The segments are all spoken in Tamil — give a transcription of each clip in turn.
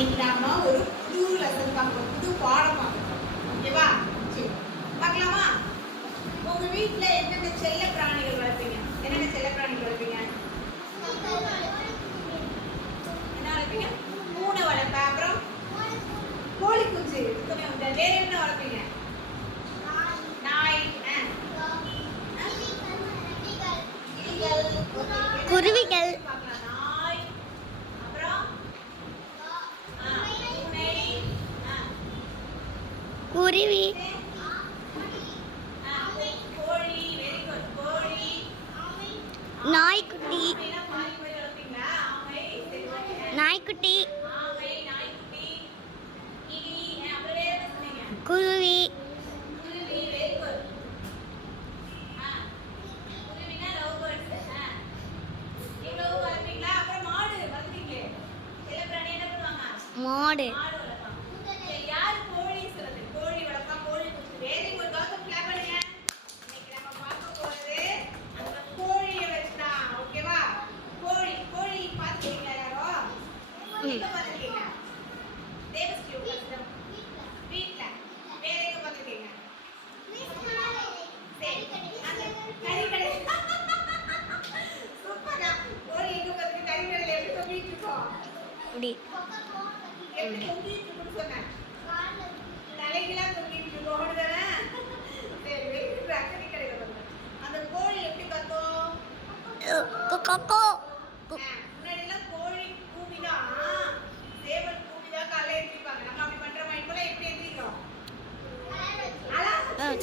இன்னைக்கு நாம ஒரு புது லெசன் பார்க்கணும், புது பாடம் பார்க்கணும். ஓகேவா? சரி, பார்க்கலாமா? உங்க வீட்ல என்னென்ன செல்ல பிராணிகள் வளர்ப்பீங்க? என்னென்ன செல்ல பிராணிகள் வளர்ப்பீங்க? என்ன வளர்ப்பீங்க? பூனை வளர்ப்பேன். அப்புறம் கோழி குஞ்சு. வேற என்ன வளர்ப்பீங்க? நாய், குருவிகள், நாய், அப்புறம் குருவி, கோழி. Very good. கோழி, நாய்க்குட்டி, நாய்க்குட்டி, குருவி, மாடு, இப்படி அந்த கோழி எப்படி கத்தும்? கொக்கோ, முன்னாடிலாம் கோழி கூவிதான், சேவல் கூவிதான் காலைல எழுந்திருப்பாங்க. நம்ம அப்படி பண்றோமா? இப்பெல்லாம் எப்படி எழுந்திருக்கிறோம்?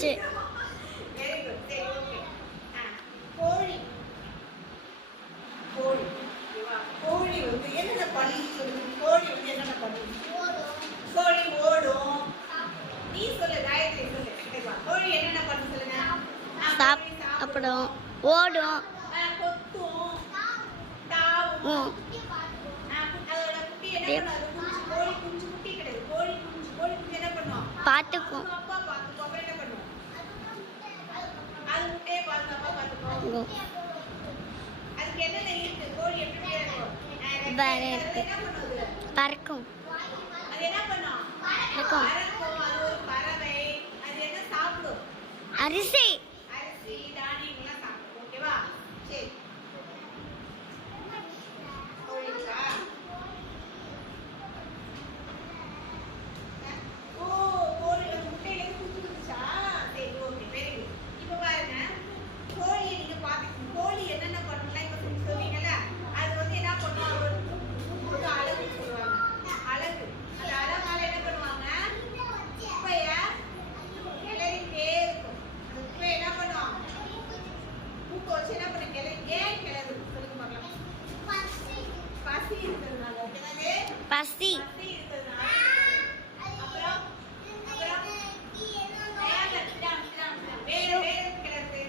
சரி, வெரி குட். சரி, ஓகே. கோழி, கோழி, ஓகேவா? கோழி வந்து என்னென்ன பண்ணுன்னு சொல்லுங்க. கோழி வந்து என்னென்ன பண்ணும்? கோழி ஓடும். நீ சொல்லு, காயத்ரி சொல்லு. ஓகேவா? கோழி என்னென்ன பண்ணு சொல்லுங்க. சாப்பிடும், ஓடும், கொத்தும், தாவும். அதோட குட்டி என்ன பண்ணும்? கோழி குஞ்சு குட்டி கிடையாது. கோழி குஞ்சு என்ன பண்ணும்? பாத்துக்கும், அப்பா பாத்துக்கும். அப்புறம் என்ன பண்ணும்? அது முட்டையை பாதுகாப்பா பாத்துக்கும். அதுக்கு என்னென்ன இருக்கு? கோழி எப்படி இருக்கும்? என்ன பண்ணுது? பறக்கும், அது என்ன பண்ணும்? பறக்கும், பறக்கும். அது ஒரு பறவை. அது என்ன சாப்பிடும்? அரிசி, அரிசி, தானியங்கள்லாம் சாப்பிடும். ஓகேவா? சரி, கோழிங்களா? ஓ, கோழி வந்து முட்டையில குஞ்சு குடிச்சா? சரி, ஓகே, வெரி குட். இப்போ பாருங்க, கோழியை நீங்க பாத்துக்கணும். கோழி என்னென்ன பண்ணலாம் இப்ப நீங்க சொன்னீங்கல்ல, அது வந்து என்ன பண்ணும்? அது ஒரு அழகு சொல்லுவாங்க. அழகு. அந்த அழகால என்ன பண்ணுவாங்க? குப்பைய கிளறிட்டே இருக்கும். அந்த குப்பையை என்ன பண்ணும்? மூக்க வச்சு என்ன பண்ண ஏன் கிளறு? சொல்லுங்க பார்க்கலாம். பசி இருக்கிறதுனால. ஓகேதானே? பசி, பசி இருக்கிறதுனால. அப்புறம் வேற கிளறுது.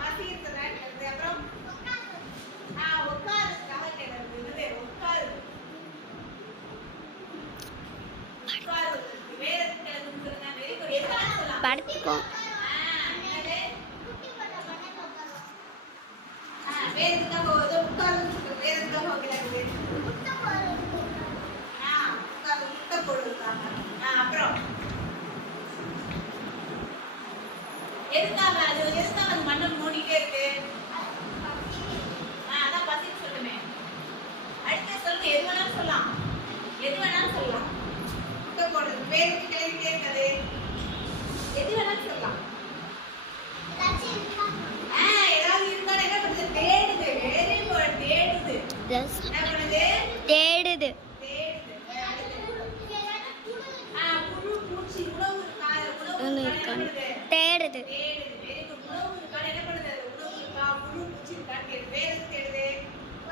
பசி இருக்கிறதுனால கிளறுது. அப்புறம் உட்காருக்காக கிளறுது. என்னது? உட்காரு. வேற கிளறுதுன்னு சொல்லுங்க. Very good. எதுக்காக சொல்லலாம்? படுத்துக்கும், என்னது? வேற எதுக்காக போகுது? உட்கார்ந்து வேற எதுக்காக கிளறுது? உட்கார்ந்து முட்டை போடுறதுக்காக. அப்புறம் எதுக்காக அது மண்ணை மூடிட்டே இருக்கு? அதான் பசின்னு சொல்லுமே. அடுத்து சொல்லுங்க. எது வேணாலும் சொல்லலாம். எது வேணாலும் சொல்லலாம். முட்டை போடுறது வேறு கிளறிட்டே இருக்காது. எது வேணாலும் சொல்லலாம். ஏதாவது இருந்தாலும் என்ன பண்ணுது? தேடுது. Very good. தேடுது. என்ன பண்ணுது? தேடுது, புழு, பூச்சி, உணவு இருக்கா? உணவு இருக்கா? என்ன பண்ணுது? தேடுது, தேடுது. Very good. உணவு இருக்கா? என்ன பண்ணுது? உணவு இருக்கா? புழு, பூச்சி இருக்கான்னு தேடுது. வேற எது தேடுது?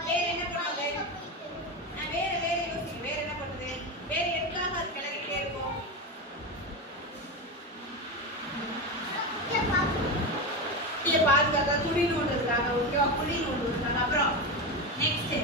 வேற என்ன பண்ணுது? வேற யோசிங்க. வேற என்ன பண்ணுது? வேற எதுக்காக அது கிளறிட்டே இருக்கும்? இல்ல பாதுகாக்க, குழி நோண்டுறதுக்காக. ஓகேவா? குழி நோண்டுறதுக்காக. அப்புறம் நெக்ஸ்ட்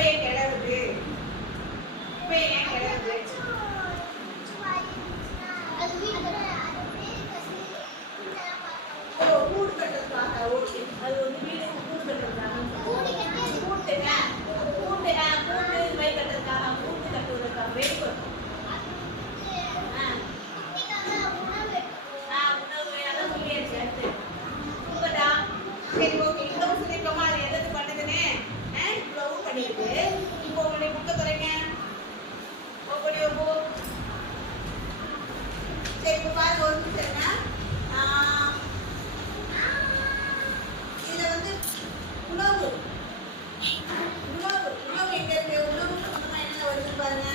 குப்பையை கிளறுது. குப்பையை ஏன் கிளறுது? ஓ, கூடு கட்டுறதுக்காக. ஓகே, அது வந்து வீடு கூடு கட்டுறதுக்காக. கூட்டுங்க. கூண்டு வை கட்டுறதுக்காக, கூண்டு கட்டுவதற்காக. Very good. உணவு அதான் சொல்லியாச்சு. அடுத்து சூப்பர்டா. சரி, ஓகே. இவ்வளவு சொல்லியிருக்கோமா, அது எதுக்கு பண்ணுதுன்னு? இவ்வளவு பண்ணிருக்கு. இப்போ உங்களுடைய புக்கை துறைங்க. ஓப்படி ஓப்போ. சரி, இப்போ பாருங்க, ஒரு நிமிஷம் இருங்க. இதுல வந்து உணவு உணவு எங்க இருக்கு? உணவு சம்பந்தமா என்ன வருது பாருங்க.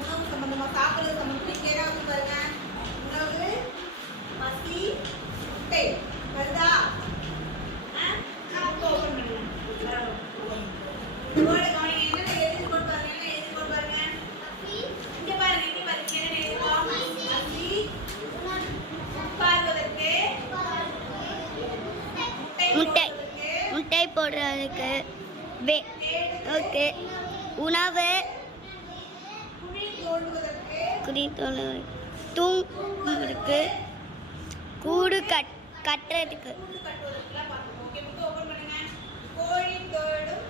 உணவு சம்பந்தமா சாப்பிடுறது சம்பந்தமா இங்க என்ன வருது பாருங்க. உணவு, பசி, முட்டை வருதா? ஓபன் பண்ணுங்க. இந்த வேர்டை கவனிங்க. என்னென்ன எழுதி கொண்டு பாருங்க. என்ன எழுதி கொண்டு பாருங்க. இங்க பாருங்க. இங்க பாருங்க. என்ன எழுதிருக்கோம்? பசி, உட்கார்வதற்கு, முட்டை போடுறதுக்கு ஓகே. உணவு குழி தோண்டுவதற்கு, தூங்குறதுக்கு, கூடு கட்டுறதுக்கு. கூடு கட்டுவதற்குலாம் பார்க்கணும். ஓகே, புக் ஓபன் பண்ணுங்க. கோழி தேடும்